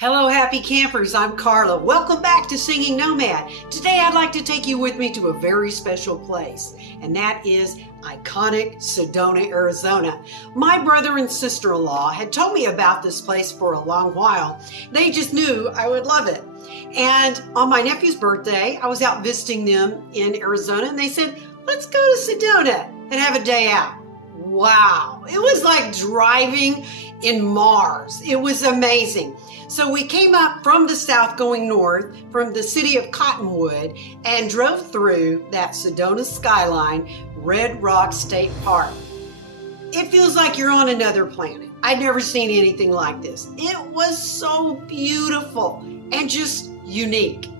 Hello, happy campers. I'm Carla. Welcome back to Singing Nomad. Today, I'd like to take you with me to a very special place, and that is iconic Sedona, Arizona. My brother and sister-in-law had told me about this place for a long while. They just knew I would love it. And on my nephew's birthday, I was out visiting them in Arizona, and they said, let's go to Sedona and have a day out. Wow, it was like driving in Mars. It was amazing. So we came up from the south going north from the city of Cottonwood and drove through that Sedona skyline, Red Rock State Park. It feels like you're on another planet. I'd never seen anything like this. It was so beautiful and just unique.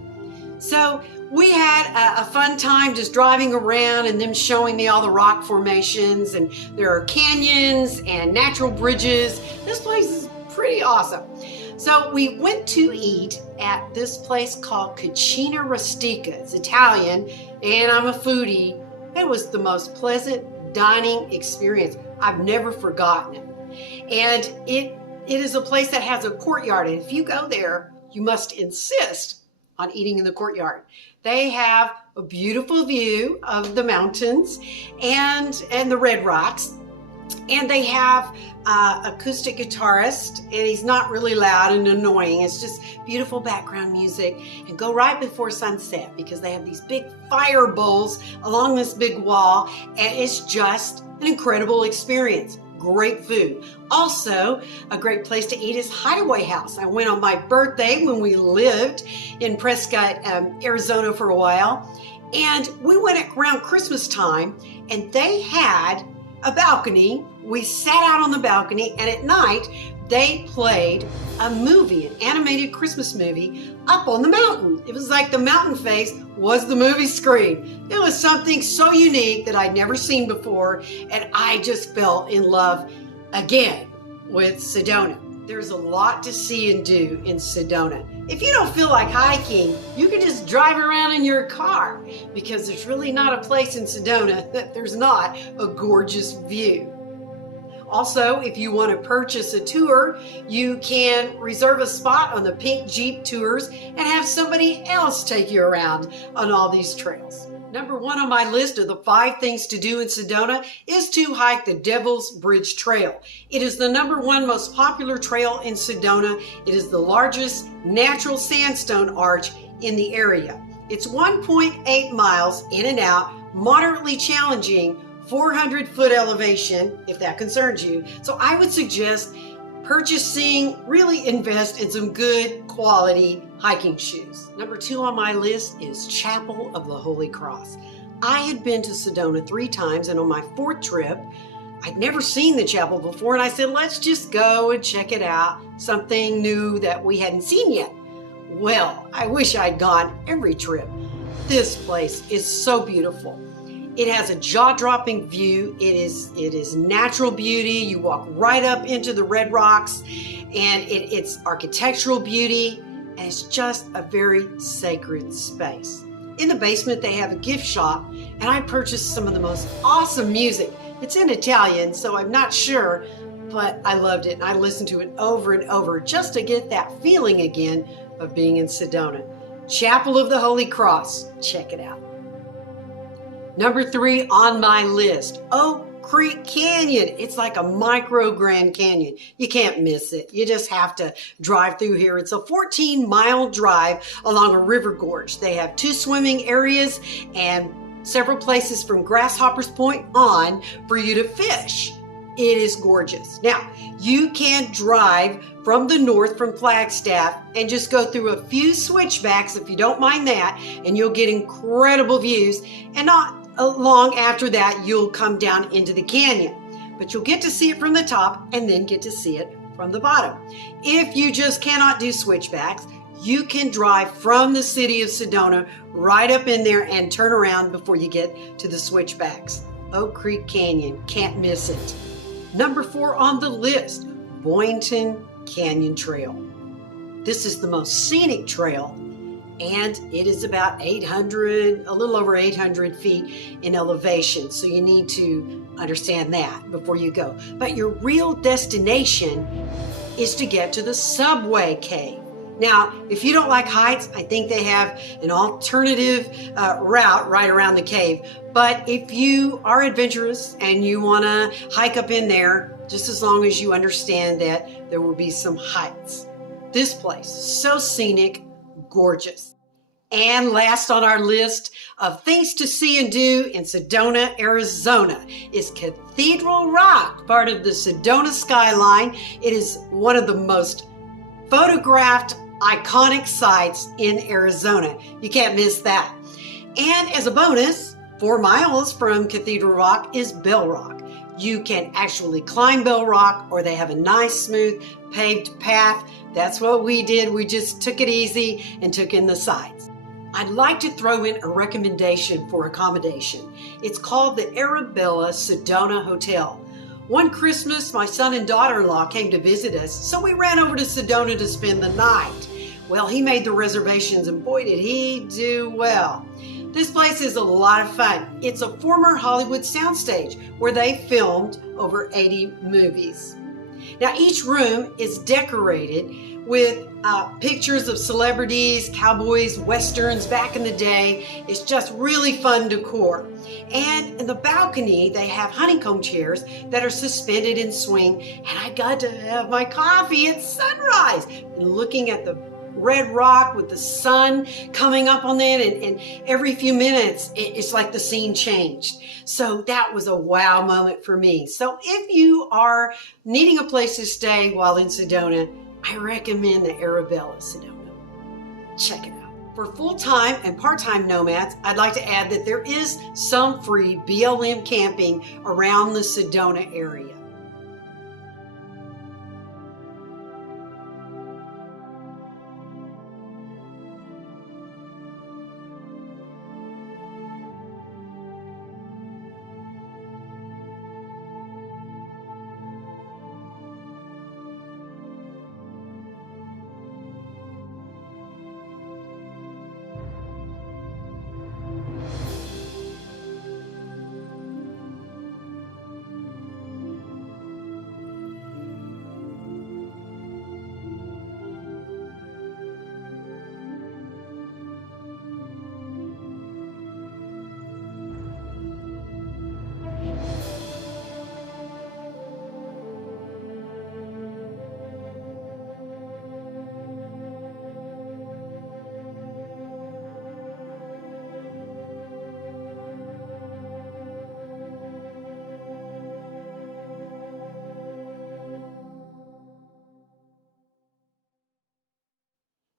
So we had a fun time just driving around and them showing me all the rock formations, and there are canyons and natural bridges. This place is pretty awesome. So we went to eat at this place called Cucina Rustica. It's Italian, and I'm a foodie. It was the most pleasant dining experience. I've never forgotten it. And it is a place that has a courtyard, and if you go there, you must insist on eating in the courtyard. They have a beautiful view of the mountains and the Red Rocks. And they have acoustic guitarist, and he's not really loud and annoying. It's just beautiful background music. And go right before sunset because they have these big fire bowls along this big wall, and it's just an incredible experience. Great food. Also, a great place to eat is Hideaway House. I went on my birthday when we lived in Prescott, Arizona for a while, and we went around Christmas time, and they had a balcony. We sat out on the balcony, and at night they played a movie, an animated Christmas movie up on the mountain. It was like the mountain face was the movie screen. It was something so unique that I'd never seen before, and I just fell in love again with Sedona. There's a lot to see and do in Sedona. If you don't feel like hiking, you can just drive around in your car because there's really not a place in Sedona that there's not a gorgeous view. Also, if you want to purchase a tour, you can reserve a spot on the Pink Jeep Tours and have somebody else take you around on all these trails. Number one on my list of the 5 things to do in Sedona is to hike the Devil's Bridge Trail. It is the number 1 most popular trail in Sedona. It is the largest natural sandstone arch in the area. It's 1.8 miles in and out, moderately challenging, 400-foot elevation, if that concerns you. So I would suggest really invest in some good quality hiking shoes. Number 2 on my list is Chapel of the Holy Cross. I had been to Sedona 3 times, and on my 4th trip, I'd never seen the chapel before, and I said, let's just go and check it out, something new that we hadn't seen yet. Well, I wish I'd gone every trip. This place is so beautiful. It has a jaw-dropping view. It is natural beauty. You walk right up into the Red Rocks, and it's architectural beauty, and it's just a very sacred space. In the basement, they have a gift shop, and I purchased some of the most awesome music. It's in Italian, so I'm not sure, but I loved it, and I listened to it over and over just to get that feeling again of being in Sedona. Chapel of the Holy Cross. Check it out. Number 3 on my list, Oak Creek Canyon. It's like a micro Grand Canyon. You can't miss it. You just have to drive through here. It's a 14-mile drive along a river gorge. They have 2 swimming areas and several places from Grasshopper's Point on for you to fish. It is gorgeous. Now, you can drive from the north from Flagstaff and just go through a few switchbacks if you don't mind that, and you'll get incredible views, and not long after that you'll come down into the canyon, but you'll get to see it from the top and then get to see it from the bottom. If you just cannot do switchbacks, you can drive from the city of Sedona right up in there and turn around before you get to the switchbacks. Oak Creek Canyon, can't miss it. Number 4 on the list, Boynton Canyon Trail. This is the most scenic trail, and it is about a little over 800 feet in elevation. So you need to understand that before you go. But your real destination is to get to the subway cave. Now, if you don't like heights, I think they have an alternative route right around the cave. But if you are adventurous and you want to hike up in there, just as long as you understand that there will be some heights. This place is so scenic, gorgeous. And last on our list of things to see and do in Sedona, Arizona is Cathedral Rock, part of the Sedona skyline. It is one of the most photographed iconic sites in Arizona. You can't miss that. And as a bonus, 4 miles from Cathedral Rock is Bell Rock. You can actually climb Bell Rock, or they have a nice smooth paved path. That's what we did. We just took it easy and took in the sights. I'd like to throw in a recommendation for accommodation. It's called the Arabella Sedona Hotel. One Christmas, my son and daughter-in-law came to visit us, so we ran over to Sedona to spend the night. Well, he made the reservations, and boy, did he do well. This place is a lot of fun. It's a former Hollywood soundstage where they filmed over 80 movies. Now, each room is decorated with pictures of celebrities, cowboys, westerns back in the day. It's just really fun decor. And in the balcony, they have honeycomb chairs that are suspended in swing. And I got to have my coffee at sunrise and looking at the red rock with the sun coming up on it, and every few minutes it's like the scene changed. So that was a wow moment for me. So if you are needing a place to stay while in Sedona, I recommend the Arabella Sedona. Check it out. For full-time and part-time nomads, I'd like to add that there is some free BLM camping around the Sedona area.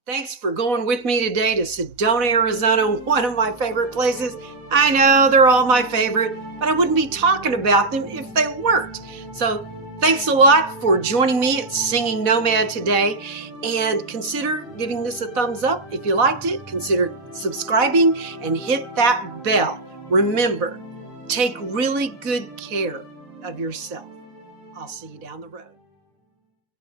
Thanks for going with me today to Sedona, Arizona, one of my favorite places. I know they're all my favorite, but I wouldn't be talking about them if they weren't. So thanks a lot for joining me at Singing Nomad today, and consider giving this a thumbs up if you liked it. Consider subscribing and hit that bell. Remember, take really good care of yourself. I'll see you down the road.